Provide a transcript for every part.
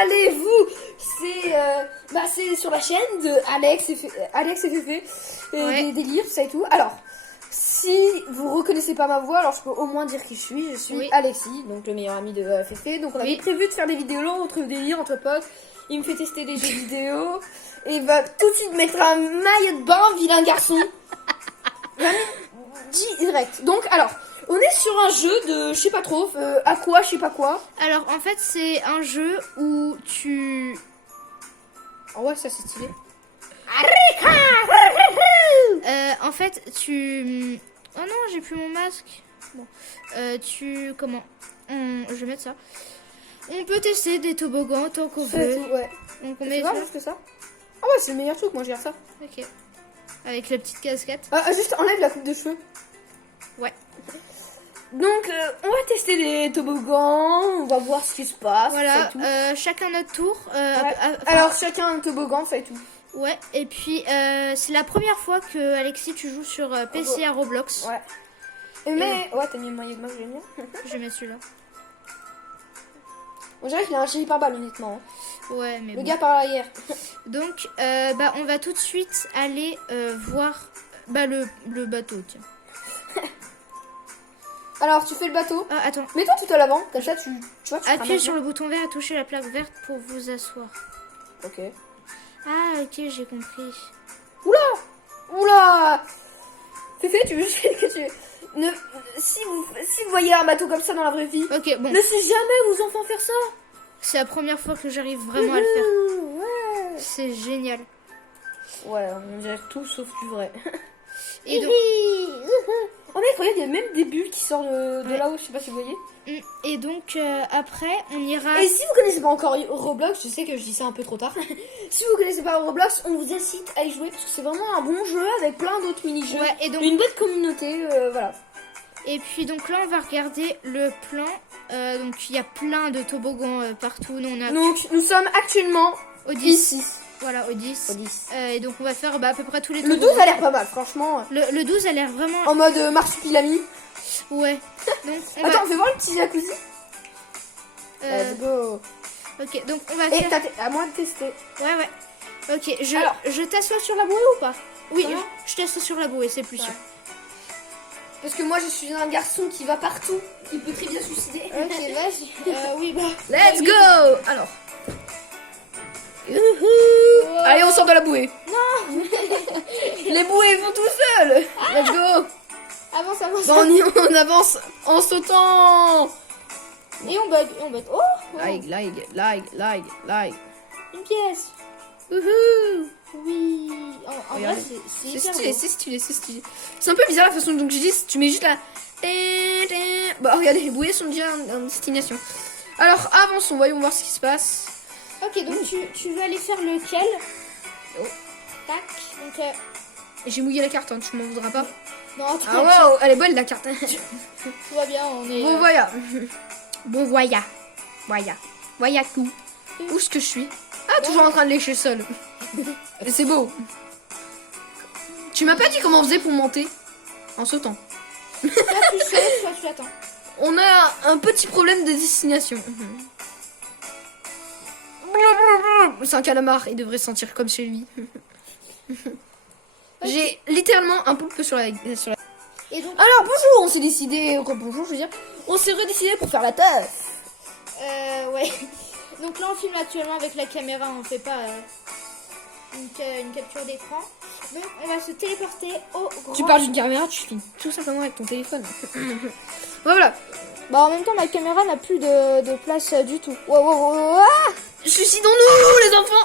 allez-vous? C'est sur la chaîne de Alex et Féfé et des délires, tout ça et tout. Alors, si vous reconnaissez pas ma voix, alors je peux au moins dire qui je suis. Je suis Alexis, donc le meilleur ami de Féfé. Donc on avait prévu de faire des vidéos longues entre délires, entre potes. Il me fait tester des jeux vidéo et il va tout de suite mettre un maillot de bain, vilain garçon. Direct. Donc alors, on est sur un jeu de je sais pas trop, à quoi, je sais pas quoi. Alors en fait c'est un jeu où tu... Oh ouais, ça c'est stylé. En fait tu... Oh non, j'ai plus mon masque. Bon. Comment je vais mettre ça. On peut tester des toboggans tant qu'on veut. Tout, ouais. Donc on met ça. Juste ça. Ah ouais, c'est le meilleur truc, moi je regarde ça. Ok. Avec la petite casquette. Juste enlève la coupe de cheveux. Ouais. Donc on va tester les toboggans, on va voir ce qui se passe. Voilà, chacun notre tour. Alors chacun un toboggan, ça et tout. Ouais, et puis c'est la première fois que Alexis tu joues sur PC à Roblox. Ouais. Mais ouais, t'as mis le maillot de moi, je vais bien. Je vais mettre celui-là. On dirait qu'il a un gilet pare-balles honnêtement. Ouais, mais le gars par l'arrière. Donc on va tout de suite aller voir le bateau, tiens. Alors tu fais le bateau. Ah attends. Mets-toi tout à l'avant, comme ça tu vois. Appuyez sur le bouton vert et touchez la plaque verte pour vous asseoir. Ok. Ah ok, j'ai compris. Oula. Féfé, tu sais que tu... Si vous voyez un bateau comme ça dans la vraie vie, ok, bon. laissez jamais vos enfants faire ça. C'est la première fois que j'arrive vraiment à le faire. Ouais. C'est génial. Ouais, on dirait tout sauf du vrai. Et donc... Oh mec, regarde, il y a même des bulles qui sortent de là-haut, je sais pas si vous voyez. Et donc après, on ira... Et si vous connaissez pas encore Roblox, je sais que je dis ça un peu trop tard. Si vous connaissez pas Roblox, on vous incite à y jouer parce que c'est vraiment un bon jeu avec plein d'autres mini-jeux. Ouais, et donc... Une bonne communauté, voilà. Et puis donc là, on va regarder le plan. Donc il y a plein de toboggans partout. Donc nous sommes actuellement au 10. Ici. Voilà, au 10. Et donc on va faire à peu près tous les toboggans. Le 12 a l'air pas mal, franchement. Le 12 a l'air vraiment... En mode marsupilami. Ouais. Donc, Attends, fais voir le petit jacuzzi. Let's go. Ok, donc on va faire... à moi de tester. Ouais. Ok, je t'assois sur la bouée ou pas? Oui, je t'assois sur la bouée, c'est plus sûr. Parce que moi je suis un garçon qui va partout, qui peut très bien suicider. Ok, vas-y. Oui, bah. Let's go. Alors. Youhou. Allez, on sort de la bouée. Non. Les bouées vont tout seuls. Let's go. Avance. Bon, on avance en sautant. Et on bug. Oh. Like. Une pièce. Wouhou. Oui. En vrai, c'est stylé. C'est un peu bizarre la façon dont je dis. Tu mets juste la... Bah regardez, les bouées sont déjà en destination. Alors avançons, voyons voir ce qui se passe. Ok, donc tu veux aller faire lequel? Tac. Donc j'ai mouillé la carte, hein, tu m'en voudras pas. Non, ah wow, elle est bonne la carte. Tout va bien, on est... Bon voya. Voya tout. Où est-ce que je suis? Ah, toujours en train de lécher seul. C'est beau. Tu m'as pas dit comment on faisait pour monter? En sautant. Soit tu sautes, soit tu attends. On a un petit problème de destination. C'est un calamar, il devrait se sentir comme chez lui. J'ai littéralement un poulpe sur la... Et donc... Alors bonjour, on s'est décidé... Bonjour, je veux dire. On s'est redécidé pour faire la teuf. Ouais. Donc là on filme actuellement avec la caméra, on fait pas une capture d'écran. Donc on va se téléporter au grand... Tu parles d'une caméra, tu filmes tout simplement avec ton téléphone. Voilà. Bah en même temps ma caméra n'a plus de place du tout. Wow. Suicidons-nous les enfants.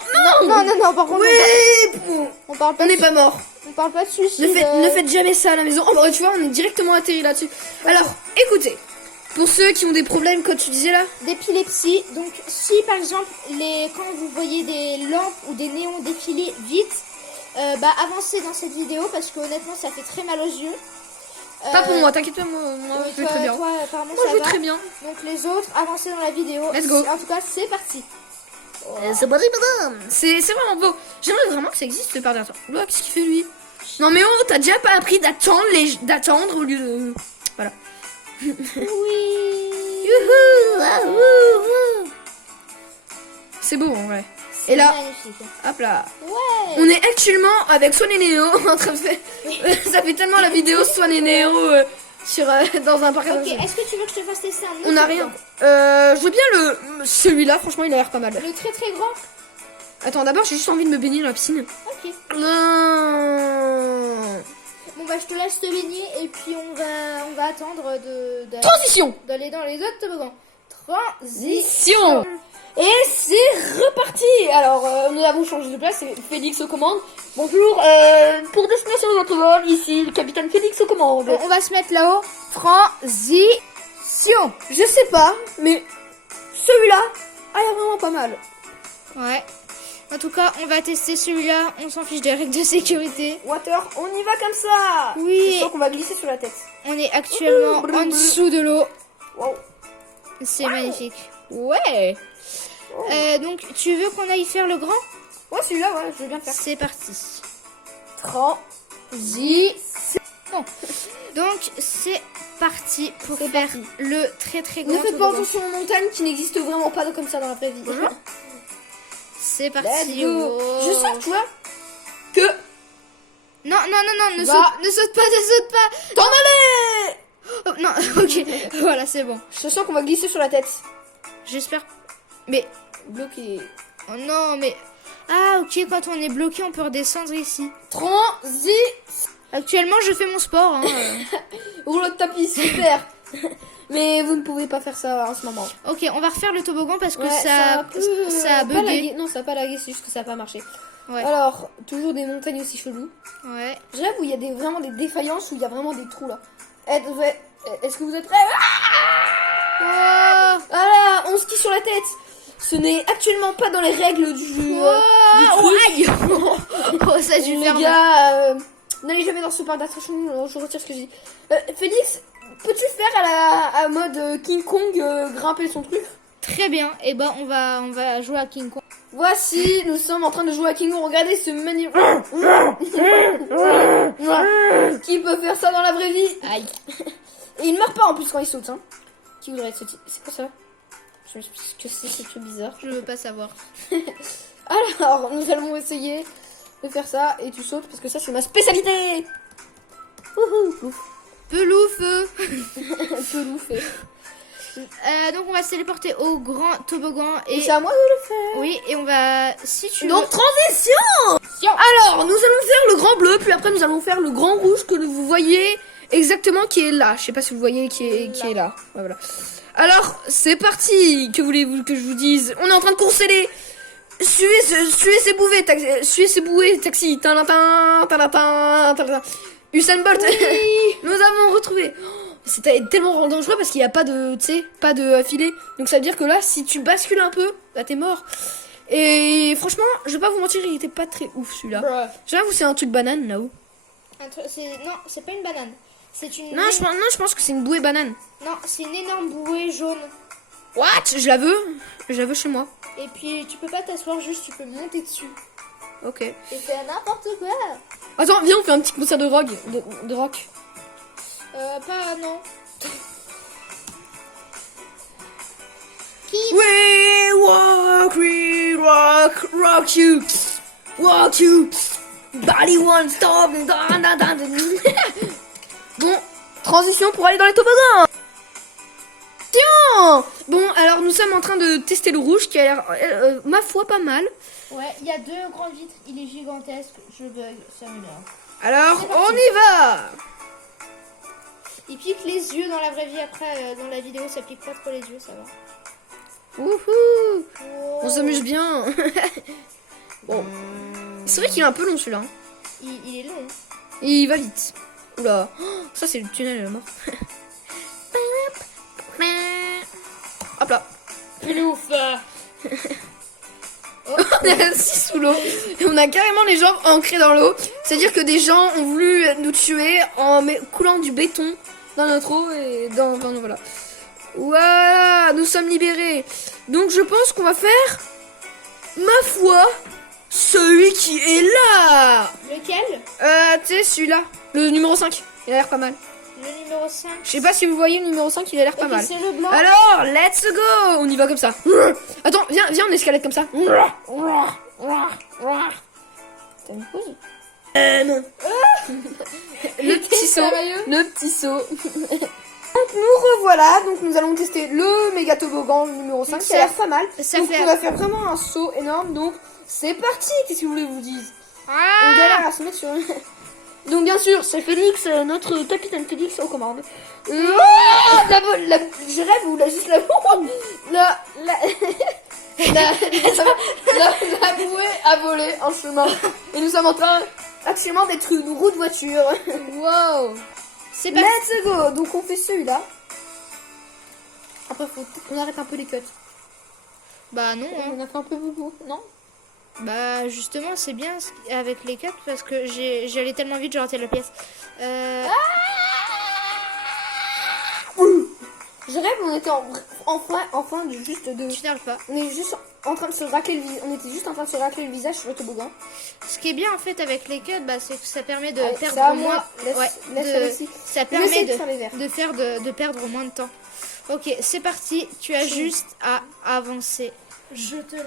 Non, par contre... Oui. On n'est pas mort. On parle pas de suicide. Ne faites jamais ça à la maison. Oh bah tu vois, on est directement atterri là-dessus. Alors, écoutez. Pour ceux qui ont des problèmes, comme tu disais là, d'épilepsie, donc si par exemple quand vous voyez des lampes ou des néons défiler vite, avancez dans cette vidéo parce que honnêtement ça fait très mal aux yeux. Pas pour moi, t'inquiète pas, moi je vais très bien. Toi, apparemment, moi je vais très bien. Donc les autres, avancez dans la vidéo. Let's go. En tout cas, c'est parti. C'est parti, madame. C'est vraiment beau. J'aimerais vraiment que ça existe le par derrière. Là, qu'est-ce qu'il fait lui? Non mais oh, t'as déjà pas appris d'attendre au lieu de... Voilà. Oui. Youhou. c'est beau en vrai. Et là, magnifique. hop là. Ouais. On est actuellement avec Swan et Néo en train de faire. Ça fait tellement la vidéo Swan et Néo sur, dans un parc. Ok, est-ce que tu veux que je te fasse tester un autre? On a rien. Je veux bien celui-là, franchement, il a l'air pas mal. Le très très grand. Attends, d'abord, j'ai juste envie de me baigner dans la piscine. Ok. Non. Bon bah je te laisse te baigner et puis on va attendre Transition. d'aller dans les autres toboggans. Transition. Transition. Et c'est reparti. Alors, nous avons changé de place, c'est Félix aux commandes. Bonjour, pour Destination Automobile, ici le capitaine Félix aux commandes. On va se mettre là-haut. Transition. Je sais pas, mais celui-là a l'air vraiment pas mal. Ouais. En tout cas, on va tester celui-là. On s'en fiche des règles de sécurité. Water, on y va comme ça. Oui. Je sens qu'on va glisser sur la tête. On est actuellement en dessous de l'eau. Wow. C'est magnifique. Ouais. Donc, tu veux qu'on aille faire le grand? Ouais, celui-là, ouais, je veux bien faire. C'est parti. Transition. Bon. Donc, c'est parti pour faire le très très grand Ne faites pas toboggan. attention aux montagnes qui n'existent vraiment pas comme ça dans la vraie vie. C'est Let's parti. go. Oh. Je sens, tu vois, que... Non, ne Va. saute pas. T'en allais. Oh, non, ok. Voilà, c'est bon. Je sens qu'on va glisser sur la tête. J'espère. Mais, Bloqué. oh non, mais... Ah, ok, quand on est bloqué, on peut redescendre ici. Transition. Actuellement, je fais mon sport. Hein. Rouleau de tapis, super. Mais vous ne pouvez pas faire ça en ce moment. Ok, on va refaire le toboggan parce que Ouais, ça a pas bugué. lagué. Non, ça a pas lagué, c'est juste que ça a pas marché. Ouais. Alors, toujours des montagnes aussi cheloues. Ouais. J'avoue, où il y a vraiment des défaillances, où il y a vraiment des trous là. Est-ce que vous êtes prêts? Oh, Voilà, on skie sur la tête. Ce n'est actuellement pas dans les règles du jeu. oh, aïe. Oh, ça a dû Les faire mal. gars, n'allez jamais dans ce parc d'attraction. Je retire ce que j'ai dit. Félix, peux-tu faire à mode King Kong grimper son truc? Très bien. Et ben, on va jouer à King Kong. Voici, nous sommes en train de jouer à King Kong. Regardez ce magnifique. Qui peut faire ça dans la vraie vie? Aïe. Et il meurt pas en plus quand il saute. Hein. Qui voudrait être sauté? C'est quoi ça? Je me suis que c'est ce truc bizarre. Je veux pas savoir. Alors, nous allons essayer de faire ça et tu sautes parce que ça c'est ma spécialité. Wouhou, ouf. Pelouf. Peloufé. Donc, on va se téléporter au grand toboggan. Et Et c'est à moi de le faire. oui, et on va... Si tu Donc, veux... transition. Alors, nous allons faire le grand bleu, puis après nous allons faire le grand rouge que vous voyez exactement qui est là. Je sais pas si vous voyez qui est là. Ouais, voilà. Alors, c'est parti. Que voulez-vous que je vous dise? On est en train de courser suivez ces bouées, taxi. Tadadin, tadadin, tadadin. Usain Bolt. Oui. Nous avons retrouvé. C'était tellement dangereux parce qu'il n'y a pas de, tu sais, pas de filet. Donc ça veut dire que là, si tu bascules un peu, là t'es mort. Et franchement, je vais pas vous mentir, il était pas très ouf celui-là. J'avoue, c'est un truc banane là-haut. Non, c'est pas une banane. C'est une... Non, je pense que c'est une bouée banane. Non, c'est une énorme bouée jaune. What? Je la veux chez moi. Et puis, tu peux pas t'asseoir juste, tu peux monter dessus. Ok. Et faire n'importe quoi. Attends, viens, on fait un petit concert de rock. De rock. Non. We rock you. Walk you. Body won't stop. Bon, transition pour aller dans les toboggans. Tiens. Bon, alors nous sommes en train de tester le rouge qui a l'air, ma foi, pas mal. Ouais, il y a 2 grandes vitres, il est gigantesque. Je bug, ça m'énerve. Alors, C'est parti. on y va. Il pique les yeux dans la vraie vie, après dans la vidéo ça pique pas trop les yeux, ça va. Wouhou. Oh. On s'amuse bien. Bon, c'est vrai qu'il est un peu long celui-là. Hein. Il est long. Il va vite. Oula, oh, ça c'est le tunnel là mort. Hop là. Pelouf. On est assis sous l'eau et on a carrément les jambes ancrées dans l'eau. C'est-à-dire que des gens ont voulu nous tuer en coulant du béton dans notre eau et dans... Enfin, voilà. Voilà, nous sommes libérés. Donc je pense qu'on va faire, ma foi, celui qui est là. Lequel? Tu sais, celui-là, le numéro 5. Il a l'air pas mal. Le numéro 5. Je sais pas si vous voyez le numéro 5, il a l'air pas Et puis mal. c'est le blanc. Alors, let's go. On y va comme ça. Attends, viens, on escalade comme ça. T'as une pause non. Le petit saut. Sérieux? Le petit saut. Donc nous revoilà, donc nous allons tester le méga toboggan numéro 5 qui a l'air pas mal. Ça Donc fait- on va faire vraiment un saut énorme, donc c'est parti, qu'est-ce que vous voulez que je vous dise. On Ah galère à se mettre sur... Donc bien sûr, c'est Félix, notre capitaine Félix aux commandes. Je rêve ou là juste la la bouée a volé en chemin. Et nous sommes en train actuellement d'être une roue de voiture. Wow. C'est parti. Let's go. Donc on fait celui-là. Après faut qu'on arrête un peu les cuts. Bah non. Hein. On a fait un peu beaucoup, non? Bah justement c'est bien avec les cuts parce que j'allais tellement vite j'ai raté la pièce. Je rêve, on était enfin juste de... Tu n'arrives pas. On est juste en train de se racler on était juste en train de se racler le visage sur le toboggan. Ce qui est bien en fait avec les cuts, bah, c'est que ça permet de Allez, perdre c'est à moins. moi. Laisse, Ouais, laisse de- Alexis. Ça Je vais permet essayer de faire les verres. de perdre moins de temps. Ok, c'est parti. Tu as juste à avancer. Je te laisse.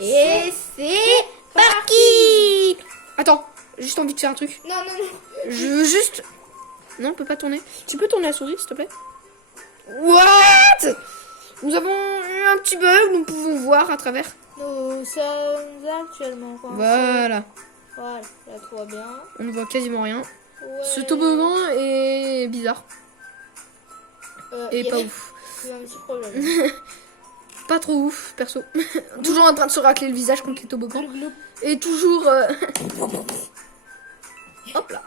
Y aller. Et c'est parti. Attends, juste envie de faire un truc. Non, non, non. Je veux juste... Non, on peut pas tourner. Tu peux tourner la souris, s'il te plaît? What? Nous avons eu un petit bug, nous pouvons voir à travers. Nous sommes actuellement coincés. Voilà. Voilà, là tout va bien. On ne voit quasiment rien. Ouais. Ce toboggan est bizarre. Et Y a- pas ouf. y a un petit problème. Pas trop ouf, perso. Toujours en train de se racler le visage contre les toboggans. Et toujours... Hop là.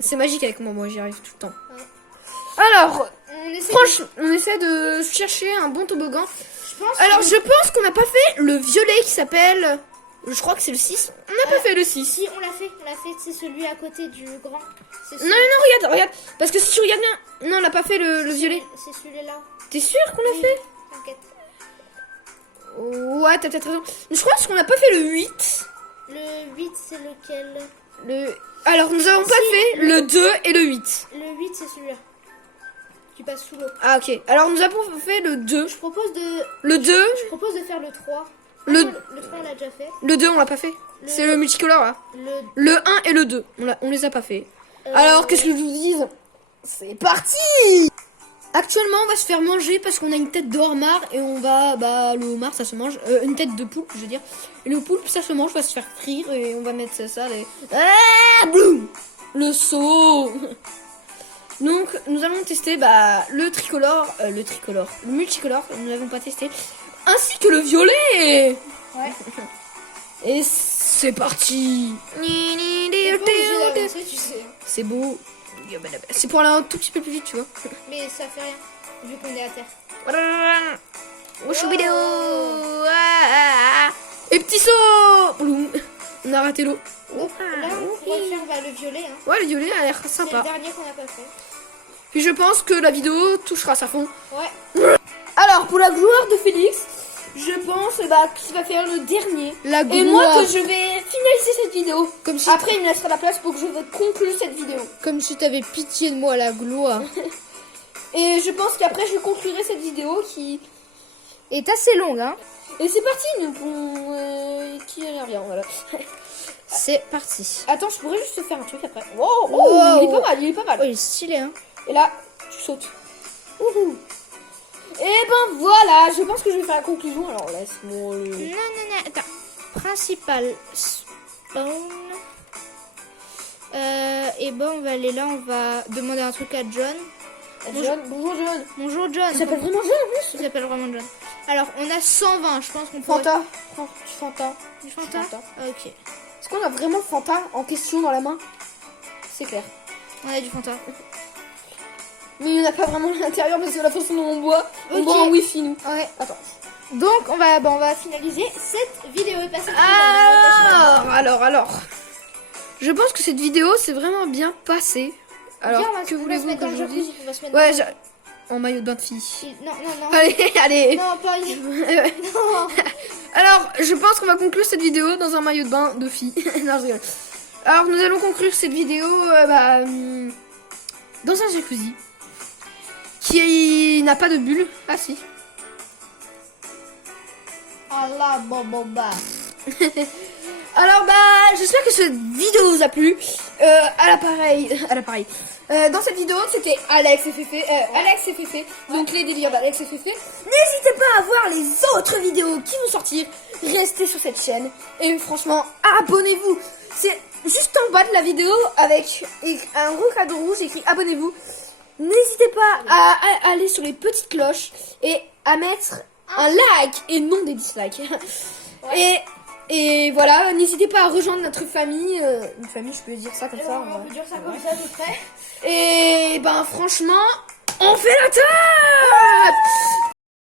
C'est magique avec moi j'y arrive tout le temps. Ouais. Alors, On essaie franchement, on essaie de chercher un bon toboggan. Je pense Alors, que- je pense qu'on n'a pas fait le violet qui s'appelle... Je crois que c'est le 6. On n'a pas fait le 6. Si, on l'a fait, c'est celui à côté du grand. C'est Non, non, regarde. Parce que si tu regardes bien... Non, on n'a pas fait le violet. C'est celui-là. T'es sûr qu'on l'a Oui, fait? T'inquiète. Ouais, t'as peut-être raison. Je crois qu'on n'a pas fait le 8. Le 8, c'est lequel? Alors, nous avons pas fait le 2 et le 8. Le 8, c'est celui-là. Tu passes sous l'eau. Ah, ok. Alors, nous avons fait le 2. Je propose de faire le 3. Le- Ah non, le 3, on l'a déjà fait. Le 2, on l'a pas fait. C'est le multicolore, là. Le, Le 1 et le 2. On les a pas fait. Alors, qu'est-ce que je vous dis? C'est parti! Actuellement, on va se faire manger parce qu'on a une tête de homard et on va... Bah, le homard, ça se mange. Une tête de poulpe, je veux dire. Et le poulpe, ça se mange, va se faire frire et on va mettre ça. Ah, boum! Le saut! Donc, nous allons tester le tricolore, le multicolore, nous n'avons pas testé, ainsi que le violet. Ouais. Et c'est parti. T'es pas obligé d'avancer, tu sais. C'est beau. C'est pour aller un tout petit peu plus vite, tu vois. Mais ça fait rien, vu qu'on est à terre. Vidéo. Et petit saut. Bloum. On a raté l'eau. Donc là, on va faire le violet. Hein. Ouais, le violet a l'air C'est le sympa. dernier qu'on n'a pas fait. Puis je pense que la vidéo touchera sa fond. Ouais. Alors, pour la gloire de Félix, je pense qu'il va faire le dernier. La Et moi, que je vais finaliser cette vidéo. Comme si, Après, il me laissera la place pour que je conclue cette vidéo. comme si t'avais pitié de moi, la gloire. Et je pense qu'après, je conclurai cette vidéo qui... est assez longue, hein. Et c'est parti, nous qui a rien, voilà. C'est parti. Attends, je pourrais juste te faire un truc après. Wow, Wow. il est pas mal, il est pas mal. Oh, il est stylé, hein. Et là, tu sautes. Ouhou. Et ben voilà, je pense que je vais faire la conclusion. Alors laisse-moi le... Non, attends. Principal spawn. Et bon, on va aller là, on va demander un truc à John. John, bonjour John. Bonjour John. Il s'appelle vraiment John en plus. Il s'appelle vraiment John. Alors, on a 120, je pense qu'on pourrait... Fanta. Fanta. Du Fanta. Fanta. Ok. Est-ce qu'on a vraiment Fanta en question dans la main? C'est clair. On a du Fanta. Mais il n'y en a pas vraiment à l'intérieur parce que la façon dont on boit Ok. en wifi nous. Ouais. Attends. Donc, on va finaliser cette vidéo et passer à Alors. Je pense que cette vidéo c'est vraiment bien passée. Alors, que voulez-vous que je vous dise? Ouais, en maillot de bain de fille. Non. Allez. Non, pas... Non. Alors, je pense qu'on va conclure cette vidéo dans un maillot de bain de fille. Non, je rigole. Alors nous allons conclure cette vidéo dans un jacuzzi qui n'a pas de bulle. Ah si. Allah, boboba. Alors j'espère que cette vidéo vous a plu. À l'appareil. Dans cette vidéo c'était Alex et Féfé, donc les délires d'Alex et Féfé. N'hésitez pas à voir les autres vidéos qui vont sortir. Restez sur cette chaîne et franchement abonnez-vous. C'est juste en bas de la vidéo avec un gros cadeau rouge écrit abonnez-vous. N'hésitez pas à aller sur les petites cloches et à mettre un like et non des dislikes. Et voilà, n'hésitez pas à rejoindre notre famille. Une famille, je peux dire ça comme ça. On peut dire ça comme ça à peu près. Et franchement, on fait la tête.